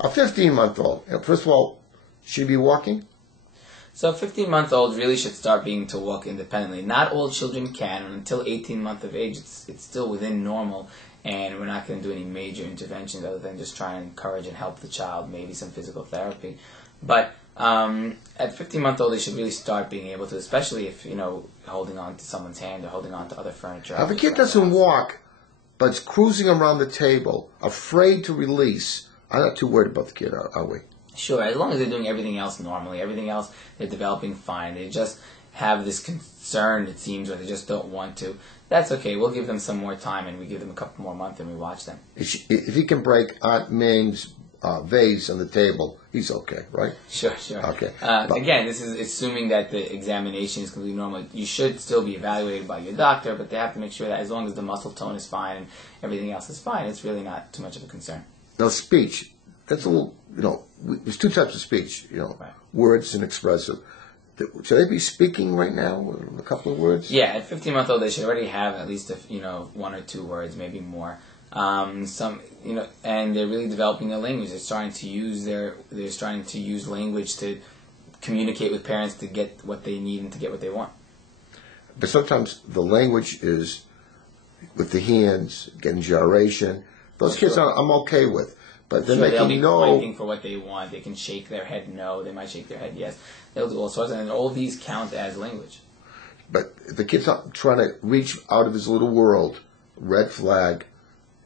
A 15-month-old, first of all, should he be walking? So 15-month-olds really should start being to walk independently. Not all children can, and until 18 months of age, it's still within normal, and we're not going to do any major interventions other than just try and encourage and help the child, maybe some physical therapy. But at 15-month-old, they should really start being able to, especially if, holding on to someone's hand or holding on to other furniture. Now, if a kid doesn't walk, but it's cruising around the table, afraid to release, I'm not too worried about the kid, are we? Sure, as long as they're doing everything else normally, everything else they're developing fine. They just have this concern, it seems, or they just don't want to. That's okay. We'll give them some more time, and we give them a couple more months, and we watch them. If he can break Aunt Ming's vase on the table, he's okay, right? Sure. Okay. Again, this is assuming that the examination is completely normal. You should still be evaluated by your doctor, but they have to make sure that as long as the muscle tone is fine and everything else is fine, it's really not too much of a concern. Now, speech. That's a little, there's two types of speech, Right. Words and expressive. Should they be speaking right now, a couple of words? Yeah, at 15-month-old, they should already have at least, one or two words, maybe more. And they're really developing their language. They're starting to use language to communicate with parents to get what they need and to get what they want. But sometimes the language is with the hands, getting gyration. Those kids I'm okay with. But then they'll be pointing for what they want. They can shake their head no. They might shake their head yes. They'll do all sorts, and all these count as language. But if the kid's not trying to reach out of his little world, red flag,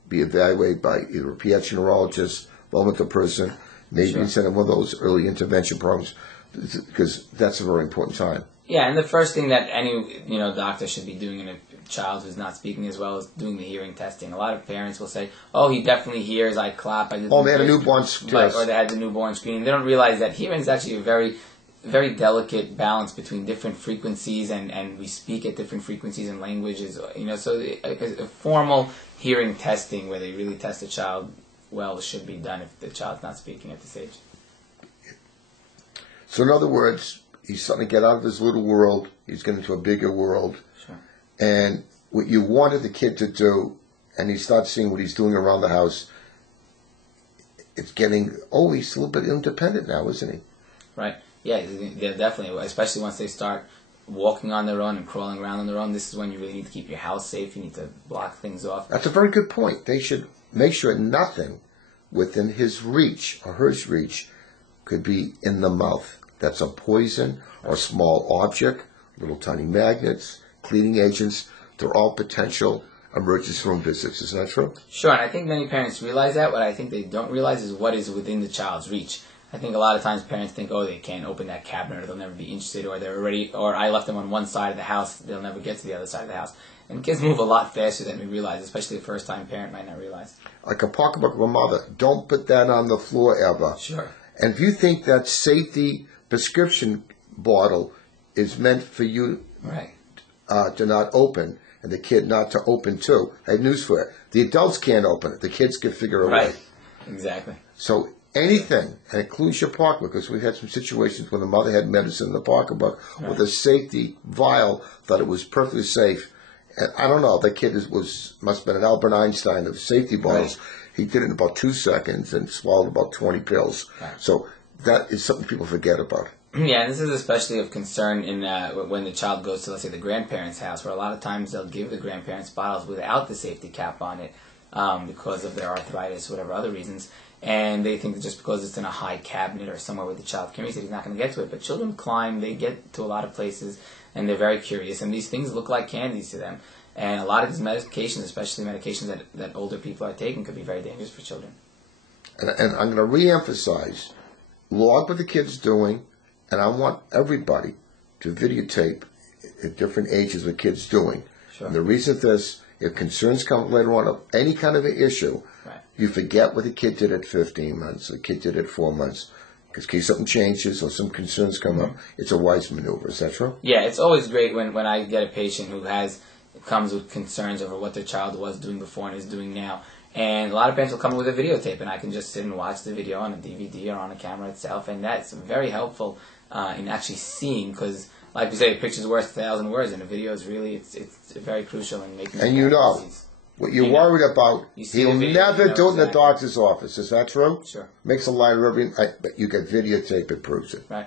be evaluated by either a pediatric neurologist, well-mental person, maybe send him one of those early intervention programs, because that's a very important time. Yeah, and the first thing that any doctor should be doing in a child who's not speaking as well is doing the hearing testing. A lot of parents will say, "Oh, he definitely hears. I clap. I did." Oh, they had a newborn test, or they had the newborn screening. They don't realize that hearing is actually a very, very delicate balance between different frequencies, and we speak at different frequencies and languages. So a formal hearing testing where they really test the child well should be done if the child's not speaking at this age. So in other words, he's starting to get out of his little world. He's getting into a bigger world. Sure. And what you wanted the kid to do, and he starts seeing what he's doing around the house, it's getting, he's a little bit independent now, isn't he? Right. Yeah, they're definitely, especially once they start walking on their own and crawling around on their own. This is when you really need to keep your house safe. You need to block things off. That's a very good point. They should make sure nothing within his reach or hers reach could be in the mouth. That's a poison or small object, little tiny magnets, cleaning agents. They're all potential emergency room visits. Isn't that true? Sure, and I think many parents realize that. What I think they don't realize is what is within the child's reach. I think a lot of times parents think, they can't open that cabinet, or they'll never be interested, or I left them on one side of the house, they'll never get to the other side of the house. And kids move a lot faster than we realize, especially a first-time parent might not realize. Like a pocketbook of a mother. Don't put that on the floor ever. Sure. And if you think that safety prescription bottle is meant for you to not open, and the kid not to open too, I have news for it. The adults can't open it. The kids can figure it out. Right. Exactly. So anything, and includes your pocketbook, because we've had some situations when the mother had medicine in the pocketbook with a safety vial, thought it was perfectly safe. And I don't know, that kid must have been an Albert Einstein of safety bottles. Right. He did it in about 2 seconds and swallowed about 20 pills. Right. So that is something people forget about. Yeah, and this is especially of concern in when the child goes to, let's say, the grandparents' house, where a lot of times they'll give the grandparents bottles without the safety cap on it because of their arthritis, whatever other reasons. And they think that just because it's in a high cabinet or somewhere where the child can reach it, he's not going to get to it. But children climb, they get to a lot of places, and they're very curious. And these things look like candies to them. And a lot of these medications, especially medications that older people are taking, could be very dangerous for children. And I'm going to re-emphasize, log what the kid's doing, and I want everybody to videotape at different ages what the kid's doing. Sure. And the reason for this, if concerns come later on of any kind of an issue, you forget what the kid did at 15 months, the kid did at 4 months. Because in case something changes or some concerns come up, it's a wise maneuver. Is that true? Yeah, it's always great when I get a patient who comes with concerns over what their child was doing before and is doing now. And a lot of parents will come with a videotape, and I can just sit and watch the video on a DVD or on a camera itself, and that's very helpful in actually seeing, because, like we say, a picture's worth 1,000 words, and a video is really, it's very crucial in making. And What you're worried about, You see he'll the video, never you know do it in the exactly. doctor's office. Is that true? Sure. Makes a lie of everything. But you get videotape, it proves it. Right.